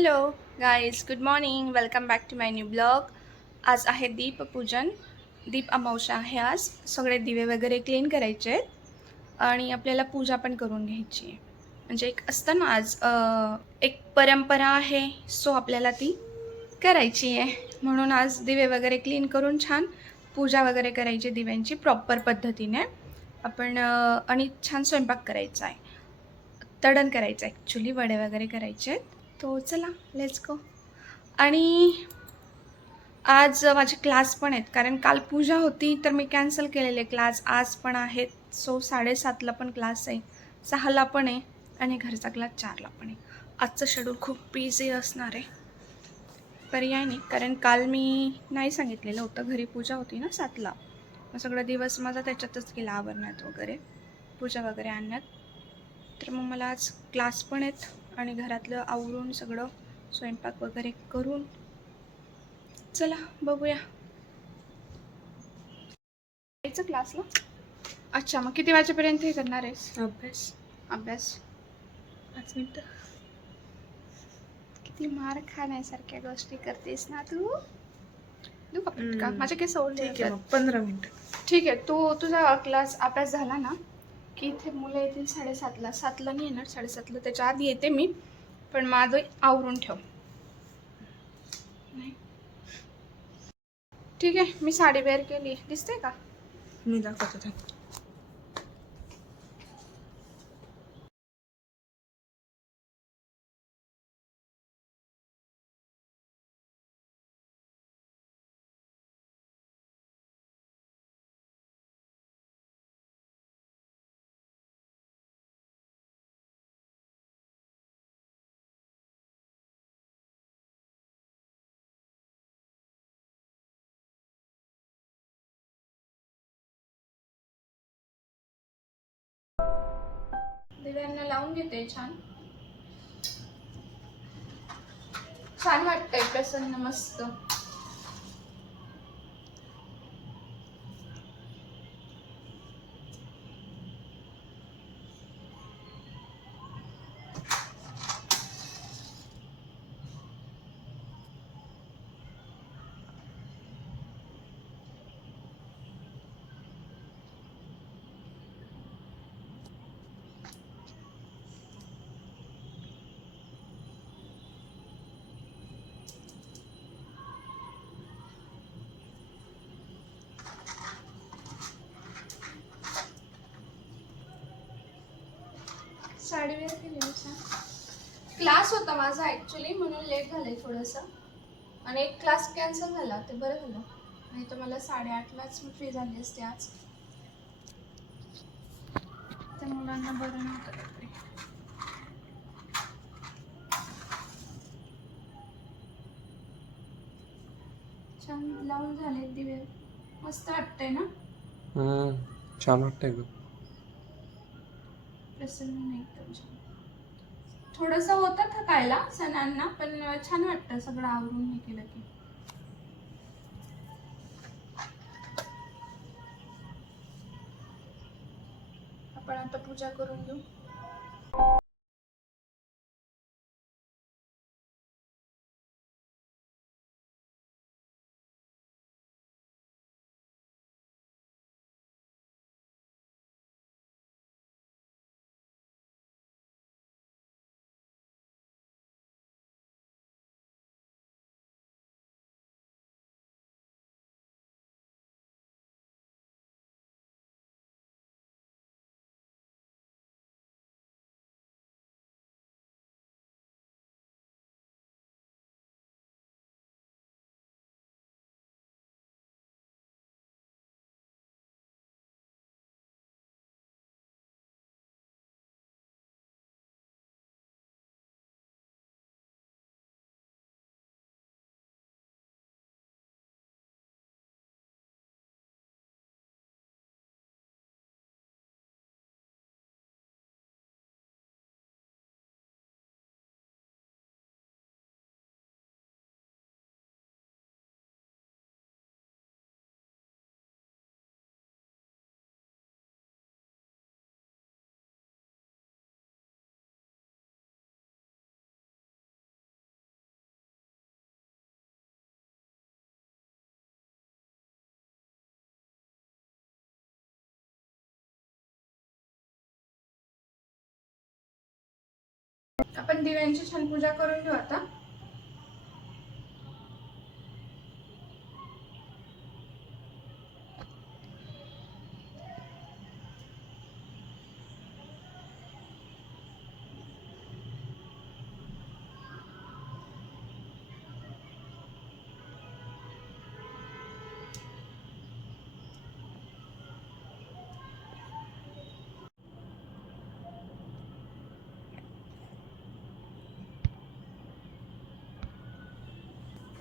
Hello guys, good morning. Welcome back to my new blog. आज आहे दीपपूजन. दीप अमावस्या आहे आज. सगळे दिवे वगैरे क्लीन करायचे आहेत आणि आपल्याला पूजा पण करून घ्यायची आहे. म्हणजे एक असतं ना, आज एक परंपरा आहे, सो आपल्याला ती करायची आहे. म्हणून आज दिवे वगैरे क्लीन करून छान पूजा वगैरे करायची दिव्यांची प्रॉपर पद्धतीने आपण. आणि छान स्वयंपाक करायचा आहे, तळण करायचं आहे, ॲक्च्युली वडे वगैरे करायचे आहेत. तो चला लेट्स गो. आणि आज माझे क्लास पण आहेत, कारण काल पूजा होती तर मी कॅन्सल केलेले क्लास. आज पण आहेत. सो 7:30ला पण क्लास आहे, 6ला पण आहे आणि घरचा क्लास 4ला पण आहे. आजचं शेड्यूल खूप बिझी असणार आहे. पर्याय नाही, कारण काल मी नाही सांगितलेलं होतं, घरी पूजा होती ना 7ला. मग सगळा दिवस माझा त्याच्यातच गेला, आवरण्यात वगैरे, पूजा वगैरे आणण्यात. तर मग मला आज क्लास पण आहेत आणि घरातलं आवरून सगळं स्वयंपाक वगैरे करून चला बघूया. जायचं क्लासला. अच्छा, मग किती वाजेपर्यंत हे करणार आहेस अभ्यास अभ्यास? 5 मिनिटं. किती मार खाण्यासारख्या गोष्टी करतेस ना तू. देऊ का पटका? माझे केस ओढले ठीक आहे, जातात. मग 15 मिनिटं. ठीक आहे, तू तुझा क्लास अभ्यास झाला ना की इथे मुलं येतील 7:30ला. 7ला नाही येणार, 7:30ला त्याच्या आधी येते मी. पण माझं आवरून ठेव. नाही, ठीक आहे. मी साडी वेअर केली, दिसते का? मी दाखवतो थांब. दिव्यांना लावून घेते. छान छान वाटतंय, प्रसन्न मस्त. साडी वेअर केली मी छान. क्लास होता माझा ॲक्च्युली, म्हणून लेट झालंय थोडंसं. आणि एक क्लास कॅन्सल झाला, ते बरं झालं. नाही तर मला 8:30लाच मी फ्री झाली असते आज. त्या मुलांना बरं नव्हतं काहीतरी. छान लावून झाले दिवे. मस्त वाटतंय ना? छान वाटतंय ग. प्रसन्न नाही, एकदम छान. थोडंसं होतं थकायला सणांना, पण छान वाटतं सगळं आवरून हे केलं की. आपण आता पूजा करून घेऊ. आपण दिव्यांची छान पूजा करून घेऊ आता.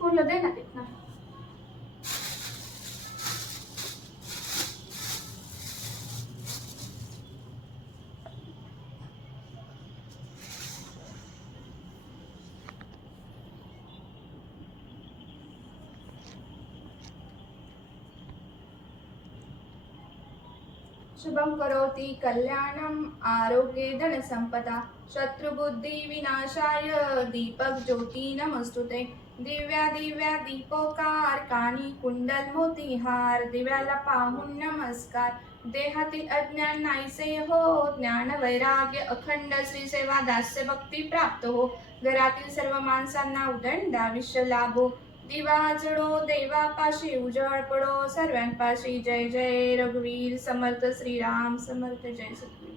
फुलं दे ना तिथनं. शुभं करोति कल्याणम् आरोग्ये धनसम्पदा शत्रुबुद्धि विनाशाय दीपक ज्योति नमस्तुते. दिव्या दिव्या दीपोकारकानी कुंडल मोतीहार दिव्याला पाहून नमस्कार. देहातील अज्ञान नाहीसे हो ज्ञान वैराग्य अखंड श्री सेवा दास्य भक्ती प्राप्त हो. घरातील सर्व माणसांना उदंड आयुष्य लाभो. दिवा जळो देवापाशी उजळ पडो सर्वांपाशी. जय जय रघुवीर समर्थ श्रीराम समर्थ जय सद्गुरू.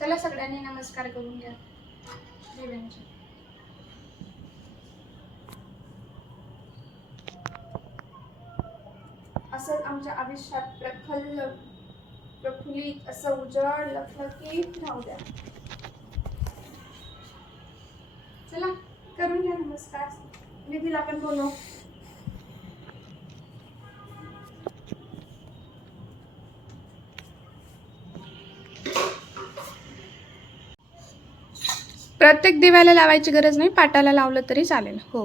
चला सगळ्यांनी नमस्कार करून घ्या देवांचे. असं आमच्या आयुष्यात प्रफुल्लित असं उजळ लखलखीत राहू द्या. चला करून घ्या नमस्कार. निधीला पण बोलव. प्रत्येक दिव्याला लावायची गरज नाही, पाटाला लावलं तरी चालेल. हो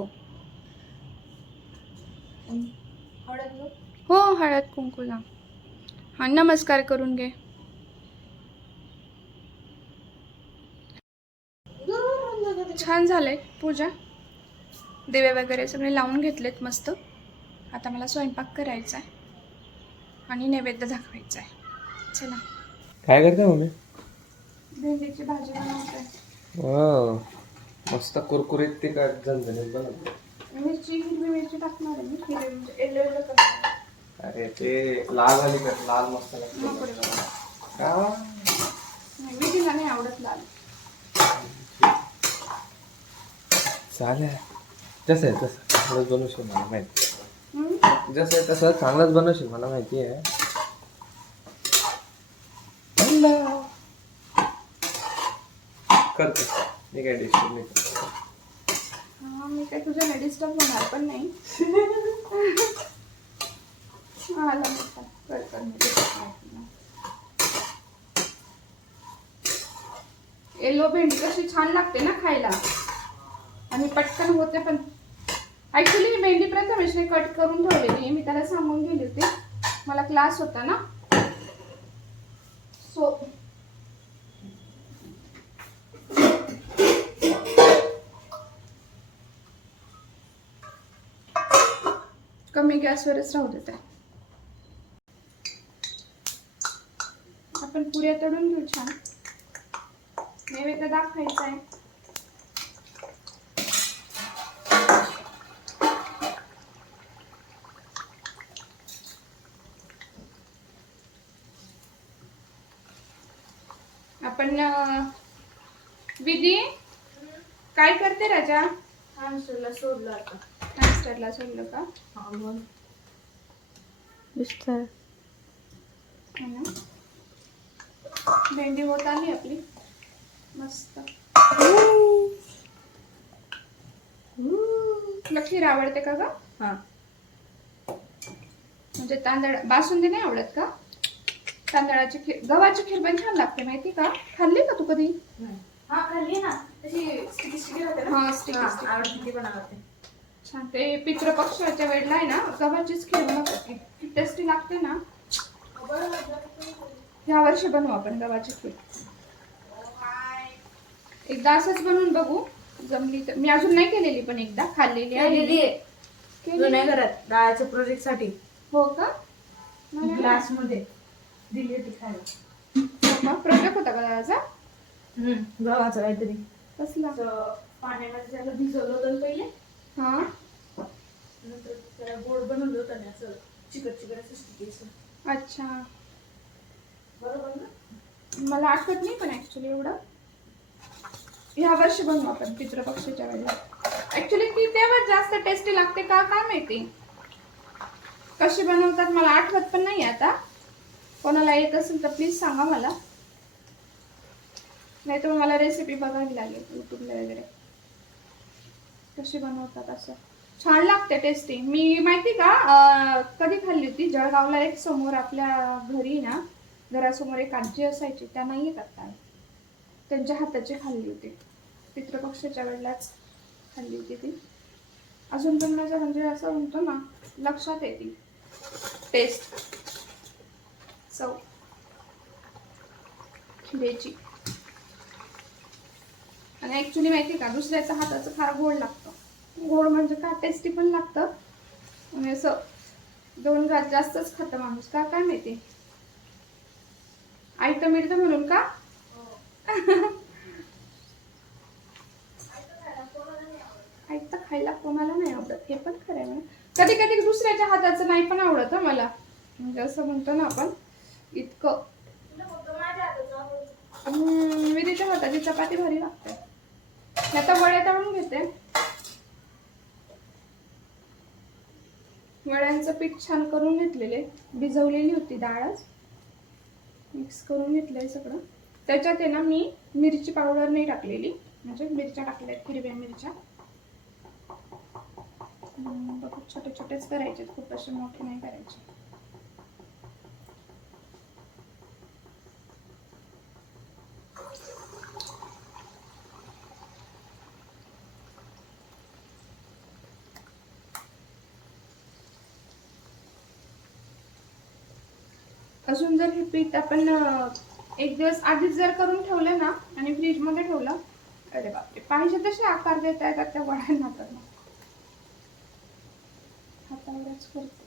हो हळद कुंकू लाव. हा नमस्कार करून घे. छान झालंय पूजा. दिवे वगैरे सगळे लावून घेतलेत मस्त. आता मला स्वयंपाक करायचा आहे आणि नैवेद्य दाखवायचा आहे. चला. काय करते मम्मी? भेंडीची भाजी बनवते. वाव, मस्त कुरकुरीत ते काय झणझणीत बनवते. मिरची हिरवी मिरची टाकणार आहे मी. हिरवी म्हणजे येलो येलो करणार. अरे ते लाल आली कर, लाल मस्त लागते. नको रे बाबा. का? नाही विधीला नाही आवडत लाल. चालेल, जसं आहे तसं चांगलंच बनवशील मला माहिती. जसं आहे तसं चांगलंच बनवशील मला माहिती आहे. करते मी काय डिश मी करतो. हा मी काय तुझ्या डिस्टर्ब होणार पण नाही. आला मोठा येलो भेंडी कशी छान लागते ना खायला आणि पटकन होते पण. ऍक्च्युली ही भेंडी प्रथमेशने कट करून ठेवलेली. मी त्याला सांगून गेली होती, मला क्लास होता ना. सो कमी गॅसवरच राहू देते. आपण पुऱ्या तळून घेऊ छान. नैवेद्य दाखवायचा आहे. आपण विधी काय करते राजा? हॅमस्टरला सोडलं आता. हॅमस्टरला सोडलं का? हा मग दिसतं ना. भेंडी होत आली आपली मस्त. तुला खीर आवडते का ग? हा. म्हणजे तांदळ बासुंदी नाही आवडत का? तांदळाची खीर, गव्हाची खीर पण छान लागते माहिती का? खाल्ली का तू कधी? हा खाल्ली ना. तशी स्टिकी स्टिकी होते ना. हा स्टिकी आवडते ती पण आवडते. छान. ते पितृपक्षाच्या वेळेला आहे ना गव्हाचीच खीर बनवतात. इतकी टेस्टी लागते ना. ह्या वर्षी बनवू आपण गव्हाची खीर. एकदा असंच बनवून बघू जमली तर. मी अजून नाही केलेली पण एकदा खाल्लेली आहे. जुन्या घरात डाळाच्या प्रोजेक्ट साठी. हो का? ग्लास मध्ये दिली होती खायला. प्रोजेक्ट होता का दादाचा? गव्हाचा काहीतरी. कसला? पाण्यामध्ये त्याला भिजवलं होतं पहिले, हा नंतर त्याला गोड बनवलं होतं आणि असं चिकट चिकट असं स्टिकीचं. अच्छा, बरोबर ना? मला आठवत नाही पण ऍक्च्युली एवढं. ह्या वर्षी बनवू आपण पितृपक्षाच्या वेळेला. ऍक्च्युली ती तेव्हा जास्त टेस्टी लागते का काय माहिती. कशी बनवतात मला आठवत पण नाही आता. कोणाला येत असेल तर प्लीज सांगा मला, नाही तर मला रेसिपी बघावी लागेल युट्यूबला वगैरे कशी बनवतात. असं छान लागते टेस्टी. मी माहिती का कधी खाल्ली होती जळगावला. एक समोर आपल्या घरी ना, घरासमोर एक आजी असायची, त्या नाही येत आता. त्यांच्या हाताची खाल्ली होती पितृपक्षाच्या वेळेलाच खाल्ली होती ती. अजून पण माझ्या म्हणजे असं म्हणतो ना, लक्षात येते टेस्ट, चव खिरेची. आणि ऍक्च्युली माहिती का, दुसऱ्याच्या हाताचं फार गोड लागतं. गोड म्हणजे का टेस्टी पण लागतं. आणि असं 2 घास जास्तच खातं माणूस का काय माहिती. आयतं मिळतं म्हणून का. आयतं खायला कोणाला नाही आवडत, हे पण खरं आहे. कधी कधी दुसऱ्याच्या हाताचं नाही पण आवडत मला. म्हणजे असं म्हणतो ना आपण, इतकं. विरीच्या हाताची चपाती भारी लागते. आता वड्या तळून घेते. वड्यांचं पीठ छान करून घेतलेले, भिजवलेली होती डाळच, मिक्स करून घेतलंय सगळं. त्याच्यात आहे ना मी मिरची पावडर नाही टाकलेली, म्हणजे मिरच्या टाकल्या हिरव्या मिरच्या. खूप छोटे छोटेच करायचे, खूप असे मोठे नाही करायचे. अजून जर हे पीठ आपण 1 दिवस आधीच जर करून ठेवलं ना आणि फ्रीज मध्ये ठेवलं, अरे बापरे, पाहिजे तसे आकार देता येतात त्या वड्यांना. तर हातावरच करते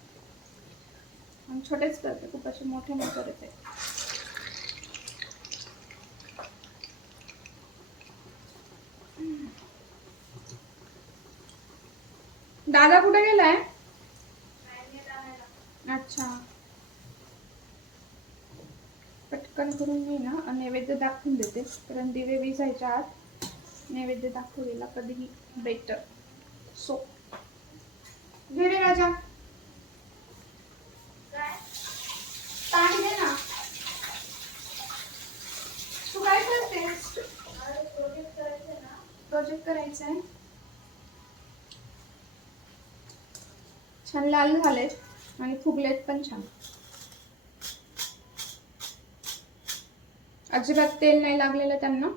आणि छोटेच करते, खूप असे मोठे नाही करत आहे. दादा कुठे गेलाय? अच्छा, पटकन करून मी ना नैवेद्य दाखवून देते, कारण दिवे विजायच्या आत नैवेद्य दाखवलेला कधीही बेटर. सो घे रे राजा, ताट घे ना. तू काय करतेस? प्रोजेक्ट करायचा आहे. छान लाल झालेत आणि फुगलेत पण छान. अजिबात तेल नाही लागलेलं त्यांना.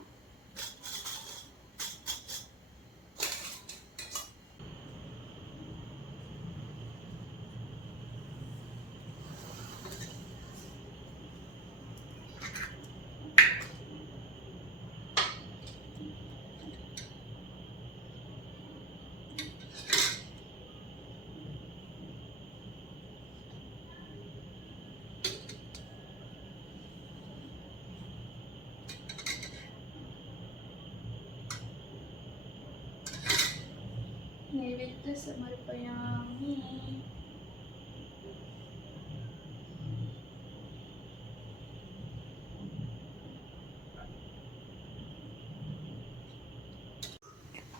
नैवेद्य समर्पयामि.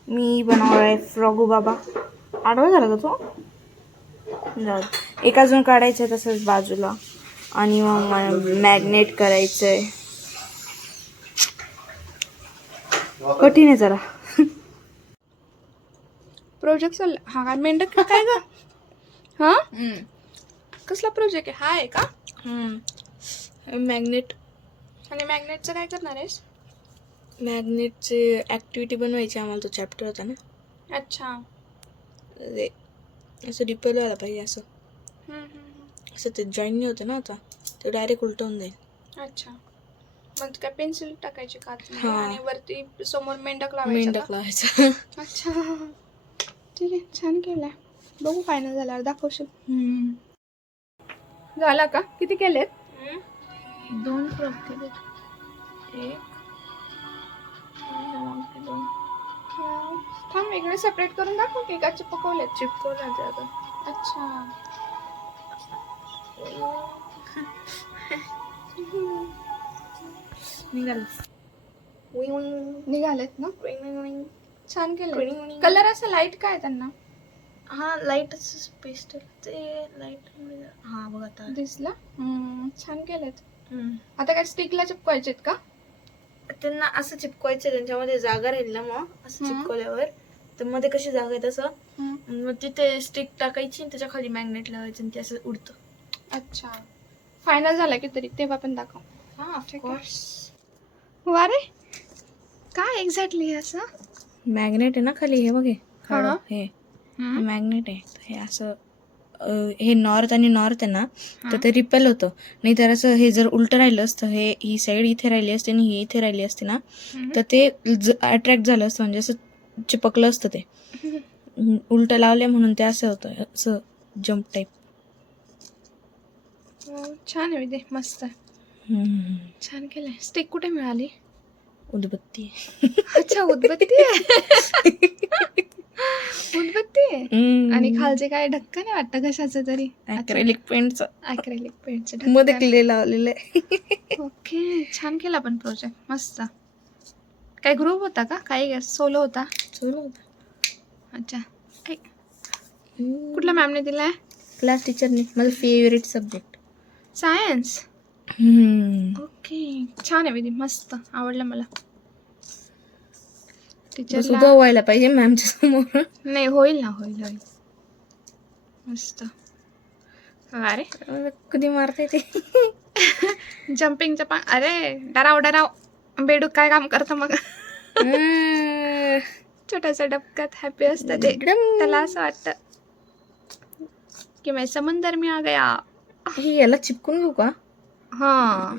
मी बनवणार आहे फ्रॉगू बाबा. आडवा झाला का तो? जाऊ दे. एक अजून काढायचं आहे तसंच बाजूला, आणि मग मॅग्नेट करायचं आहे. कठीण आहे जरा. प्रोजेक्ट चालला हा काय मेंढक काय ग? हा कसला प्रोजेक्ट आहे? हा आहे का? मॅग्नेट. आणि मॅग्नेटचं काय करणार आहेस? मॅग्नेटचे ॲक्टिव्हिटी बनवायची आम्हाला, तो चॅप्टर होता ना. अच्छा. ते असं डिपेल व्हायला पाहिजे, असं असं ते जॉईन नाही होतं ना आता, ते डायरेक्ट उलटवून जाईल. अच्छा, मग काय पेन्सिल टाकायची का हा. आणि वरती समोर मेंढक लावायचं मेंढक लावायचं. अच्छा, ठीक आहे, छान केलंय. बघू फायनल झाल्यावर दाखवशील. झाला का? किती केलेत? 2 फ्रॉक केले. एक, थांब वेगळे सेपरेट करून दाखव की का चिपकवलेत. चिपकवला ते आता. अच्छा. निघालं. निघालेत ना. छान केलं. Green. कलर असं लाईट काय आहे त्यांना हा लाईटच पेस्टल ते लाईट. हा बघ आता. दिसला. छान केलेत. हम्म. आता काय स्टिकला चिपकायचेत का? त्यांना असं चिपकवायचं त्यांच्यामध्ये जागा राहील ना मग असं चिपकवल्यावर तर मध्ये कशी जागा आहे तसं मग तिथे स्टिक टाकायची आणि त्याच्या खाली मॅग्नेट लावायचं आणि ते असं उडतं. अच्छा. फायनल झाला की तरी तेव्हा पण दाखव. हा ठीक आहे. वारे काय एक्झॅक्टली असं मॅग्नेट आहे ना खाली हे बघ हे हा. काळं, हे मॅग्नेट आहे तर हे असं हे नॉर्थ आणि नॉर्थ आहे ना तर ते रिपेल होतं. नाही तर असं हे जर उलटं राहिलं असतं हे ही साईड इथे राहिली असते आणि ही इथे राहिली असते ना तर ते अट्रॅक्ट झालं असतं म्हणजे असं चिपकलं असतं ते. उलटं लावले म्हणून ते असं होतं असं जम्प टाईप. छान आहे विदे. मस्त छान केलंय. स्टिक कुठे मिळाली? उदबत्ती. अच्छा उदबत्ती आहे. उदबत्ती आहे. आणि खालचे काय ढक्कन आहे वाटतं कशाचं तरी. ॲक्रेलिक पेंटचं अॅक्रेलिक पेंटचं मध्ये ढक्कन. क्ले लावलेलं आहे. ओके. छान केला पण प्रोजेक्ट. मस्त. काय ग्रुप होता का काही सोलो होता? सोलो होता. अच्छा. ऐक. कुठल्या मॅमने दिलाय? क्लास टीचरने. माझं फेवरेट सब्जेक्ट सायन्स. ओके. छान आहे विधी. मस्त आवडलं मला. टीचरला उभं व्हायला पाहिजे मॅमच्या समोर. नाही होईल ना होईल. मस्त. अरे कधी मारते ते. जम्पिंगचं पण अरे डराव बेडूक काय काम करतं मग. छोटासा डबक्यात हॅपी असतं ते. त्याला असं वाटतं की मैं समंदर में आ गया. हे याला चिपकून घेऊ का? हा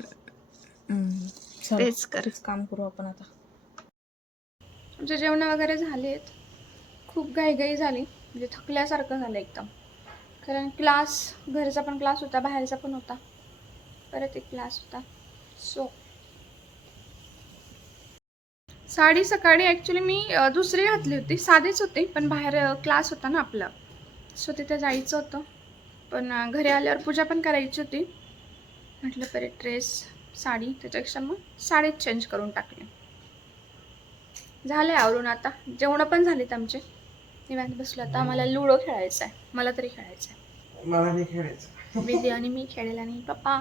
चला, तेच कर. तेच काम करू आपण आता. आमचे जेवण वगैरे झालेत. खूप घाईघाई झाली म्हणजे थकल्यासारखं झालं एकदम. कारण क्लास घरचा पण क्लास होता बाहेरचा पण होता परत एक क्लास होता. सो साडी सकाळी ॲक्च्युली मी दुसरी घातली होती. साधीच होती पण बाहेर क्लास होता ना आपला सो तिथे जायचं होतं. पण घरी आल्यावर पूजा पण करायची होती. म्हटलं परत ड्रेस साडी त्याच्यापेक्षा मग साडीच चेंज करून टाकली. झाले आवरून आता. जेवणं पण झालीत आमचे. निवांत बसलो आता. आम्हाला लुडो खेळायचा आहे. मला तरी खेळायचं आहे. मला नाही खेळायचं. विधी आणि मी खेळेला नाही पप्पा.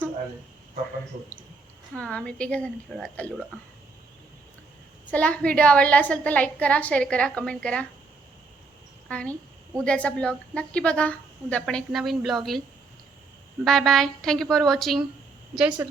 चालेल. पप्पांसोबत. हां आम्ही 3 जण खेळू आता लुडो. चला व्हिडिओ आवडला असेल तर लाईक करा, शेअर करा, कमेंट करा आणि उद्याचा ब्लॉग नक्की बघा. उद्या पण एक नवीन ब्लॉग येईल. Bye bye. Thank you for watching. जय सद्गुरू.